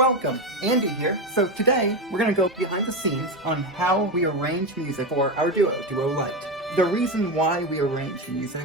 Welcome, Andy here. So today we're going to go behind the scenes on how we arrange music for our Duo Lite. The reason why we arrange music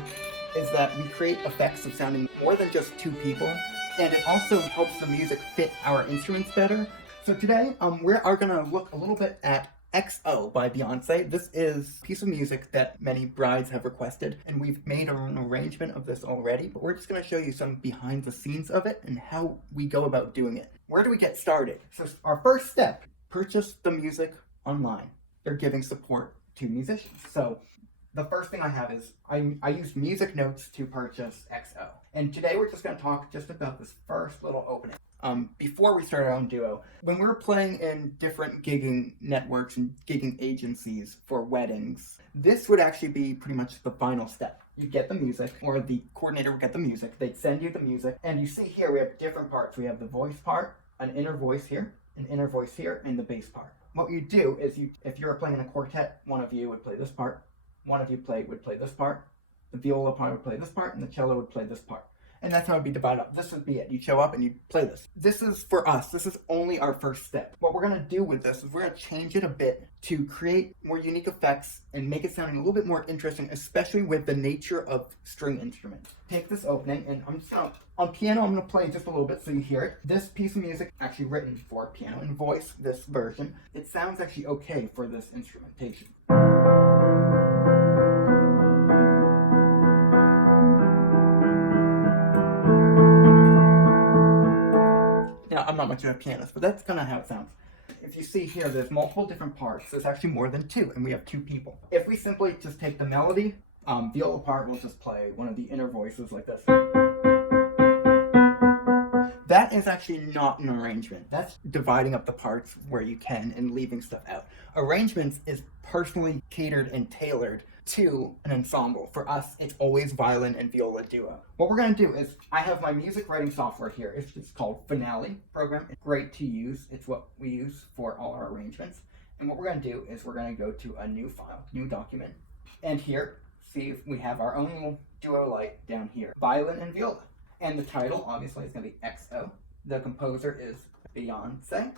is that we create effects of sounding more than just two people, and it also helps the music fit our instruments better. So today we are going to look a little bit at XO by Beyonce. This is a piece of music that many brides have requested, and we've made an arrangement of this already, but we're just going to show you some behind the scenes of it and how we go about doing it. Where do we get started? So our first step, purchase the music online. They're giving support to musicians. So the first thing I have is I use music notes to purchase XO. And today we're just going to talk just about this first little opening. Before we started our own duo, when we were playing in different gigging networks and gigging agencies for weddings, this would actually be pretty much the final step. You get the music, or the coordinator would get the music, they'd send you the music, and you see here we have different parts. We have the voice part, an inner voice here, and the bass part. What you do is, if you were playing in a quartet, one of you would play this part, one of you would play this part, the viola part would play this part, and the cello would play this part. And that's how it would be divided up. This would be it. You show up and you play this. This is for us. This is only our first step. What we're going to do with this is we're going to change it a bit to create more unique effects and make it sounding a little bit more interesting, especially with the nature of string instruments. Take this opening, and I'm just going to, on piano, I'm going to play just a little bit so you hear it. This piece of music, actually written for piano and voice, this version, it sounds actually okay for this instrumentation. I'm not much of a pianist, but that's kind of how it sounds. If you see here, there's multiple different parts. There's actually more than two, and we have two people. If we simply just take the melody, viola part will just play one of the inner voices like this. That is actually not an arrangement. That's dividing up the parts where you can and leaving stuff out. Arrangements is personally catered and tailored to an ensemble. For us, it's always violin and viola duo. What we're going to do is, I have my music writing software here. It's just called Finale program. It's great to use. It's what we use for all our arrangements. And what we're going to do is we're going to go to a new file, new document. And here, see if we have our own little Duo Lite down here. Violin and viola. And the title, obviously, is going to be XO. The composer is Beyonce.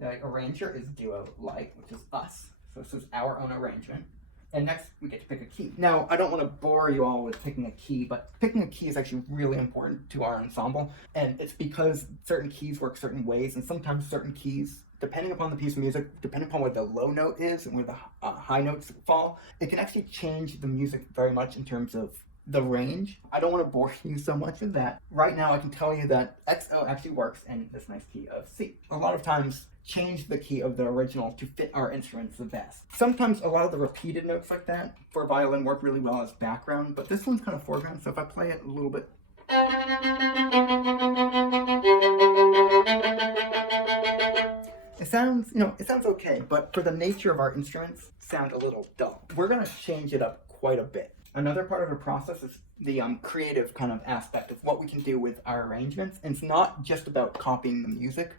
The arranger is Duo Lite, which is us. So this is our own arrangement. And next, we get to pick a key. Now, I don't want to bore you all with picking a key, but picking a key is actually really important to our ensemble. And it's because certain keys work certain ways, and sometimes certain keys, depending upon the piece of music, depending upon where the low note is and where the high notes fall, it can actually change the music very much in terms of the range. I don't want to bore you so much with that. Right now, I can tell you that XO actually works in this nice key of C. A lot of times, change the key of the original to fit our instruments the best. Sometimes a lot of the repeated notes like that for violin work really well as background, but this one's kind of foreground, so if I play it a little bit. It sounds, it sounds okay, but for the nature of our instruments, sound a little dull. We're gonna change it up quite a bit. Another part of the process is the creative kind of aspect of what we can do with our arrangements. And it's not just about copying the music.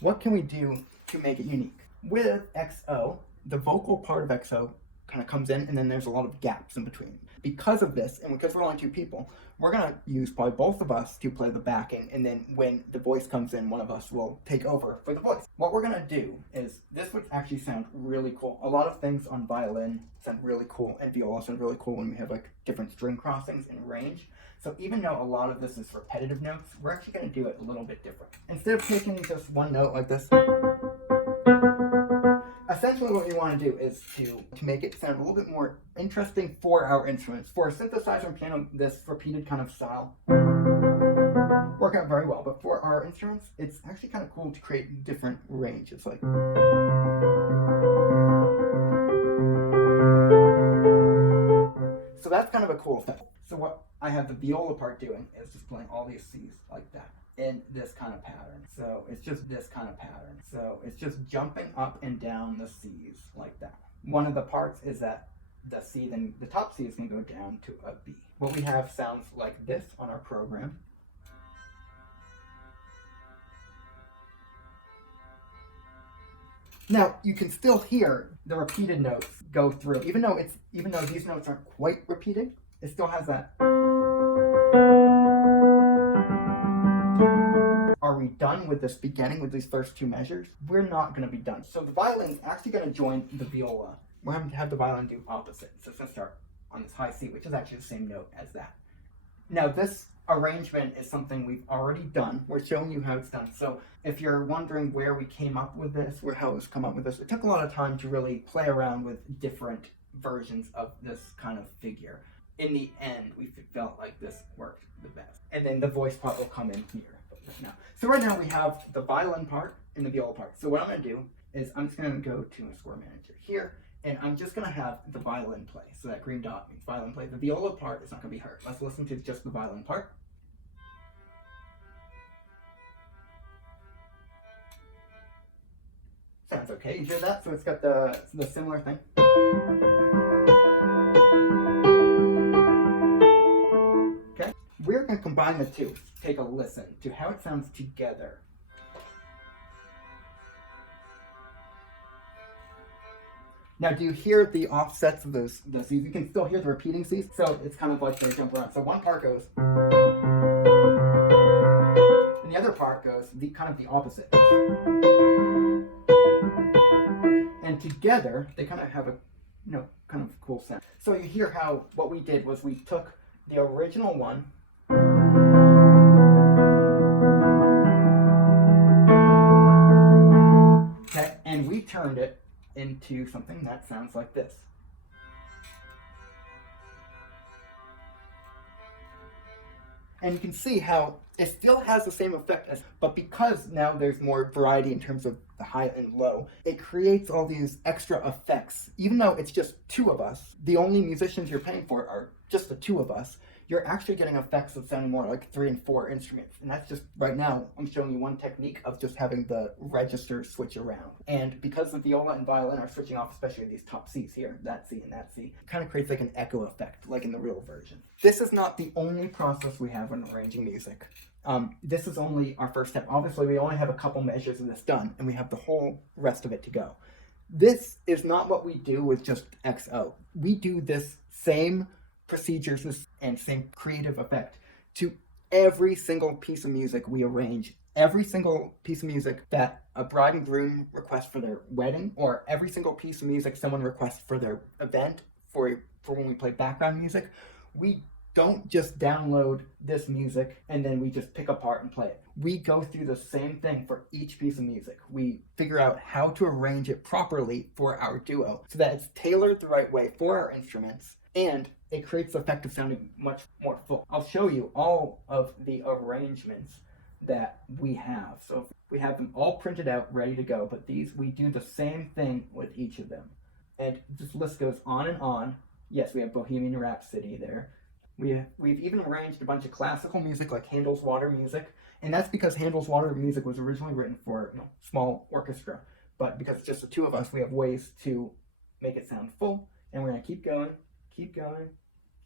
What can we do to make it unique? With XO, the vocal part of XO kind of comes in, and then there's a lot of gaps in between. Because of this, and because we're only two people, we're going to use probably both of us to play the backing, and then when the voice comes in, one of us will take over for the voice. What we're going to do is, this would actually sound really cool. A lot of things on violin sound really cool, and viola sound really cool when we have like different string crossings and range. So even though a lot of this is repetitive notes, we're actually going to do it a little bit different. Instead of taking just one note like this, essentially what you want to do is to make it sound a little bit more interesting for our instruments. For a synthesizer and piano, this repeated kind of style work out very well, but for our instruments, it's actually kind of cool to create different ranges. Like, so that's kind of a cool effect. So what I have the viola part doing is just playing all these C's like that in this kind of pattern. So it's just this kind of pattern. So it's just jumping up and down the C's like that. One of the parts is that the C, then the top C is going to go down to a B. What we have sounds like this on our program. Now, you can still hear the repeated notes go through. Even though these notes aren't quite repeated, it still has that. Are we done with this beginning, with these first two measures, we're not going to be done. So the violin's actually going to join the viola. We're having to have the violin do opposite. So it's going to start on this high C, which is actually the same note as that. Now this arrangement is something we've already done. We're showing you how it's done. So if you're wondering where we came up with this, or how it was come up with this, it took a lot of time to really play around with different versions of this kind of figure. In the end, we felt like this worked the best. And then the voice part will come in here. Now, so right now we have the violin part and the viola part. So what I'm going to do is I'm just going to go to my score manager here, and I'm just going to have the violin play. So that green dot means violin play. The viola part is not going to be heard. Let's listen to just the violin part. Sounds okay. You hear that? So it's got the similar thing. Okay. We're going to combine the two. Take a listen to how it sounds together. Now, do you hear the offsets of those C's? You can still hear the repeating C's, so it's kind of like they jump around. So one part goes, and the other part goes kind of the opposite. And together, they kind of have a kind of cool sound. So you hear how what we did was we took the original one, okay, and we turned it into something that sounds like this. And you can see how it still has the same effect, but because now there's more variety in terms of the high and low, it creates all these extra effects. Even though it's just two of us, the only musicians you're paying for are just the two of us, you're actually getting effects of sounding more like 3 and 4 instruments. And that's just, right now, I'm showing you one technique of just having the register switch around. And because the viola and violin are switching off, especially these top C's here, that C and that C, it kind of creates like an echo effect, like in the real version. This is not the only process we have when arranging music. This is only our first step. Obviously, we only have a couple measures of this done, and we have the whole rest of it to go. This is not what we do with just XO. We do this same procedures and same creative effect to every single piece of music we arrange. Every single piece of music that a bride and groom request for their wedding, or every single piece of music someone requests for their event, for when we play background music, we don't just download this music and then we just pick apart and play it. We go through the same thing for each piece of music. We figure out how to arrange it properly for our duo so that it's tailored the right way for our instruments, and it creates the effect of sounding much more full. I'll show you all of the arrangements that we have. So we have them all printed out, ready to go, but these, we do the same thing with each of them. And this list goes on and on. Yes, we have Bohemian Rhapsody there. We've even arranged a bunch of classical music like Handel's Water music, and that's because Handel's Water music was originally written for small orchestra, but because it's just the two of us, we have ways to make it sound full, and we're going to keep going, keep going,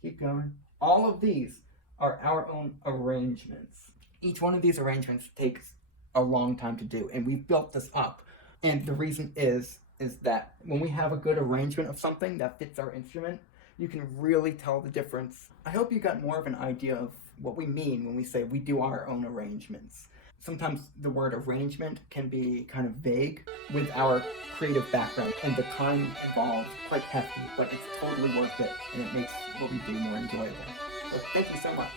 keep going. All of these are our own arrangements. Each one of these arrangements takes a long time to do, and we've built this up, and the reason is that when we have a good arrangement of something that fits our instrument, you can really tell the difference. I hope you got more of an idea of what we mean when we say we do our own arrangements. Sometimes the word arrangement can be kind of vague with our creative background, and the time involved quite hefty, but it's totally worth it, and it makes what we do more enjoyable. So thank you so much.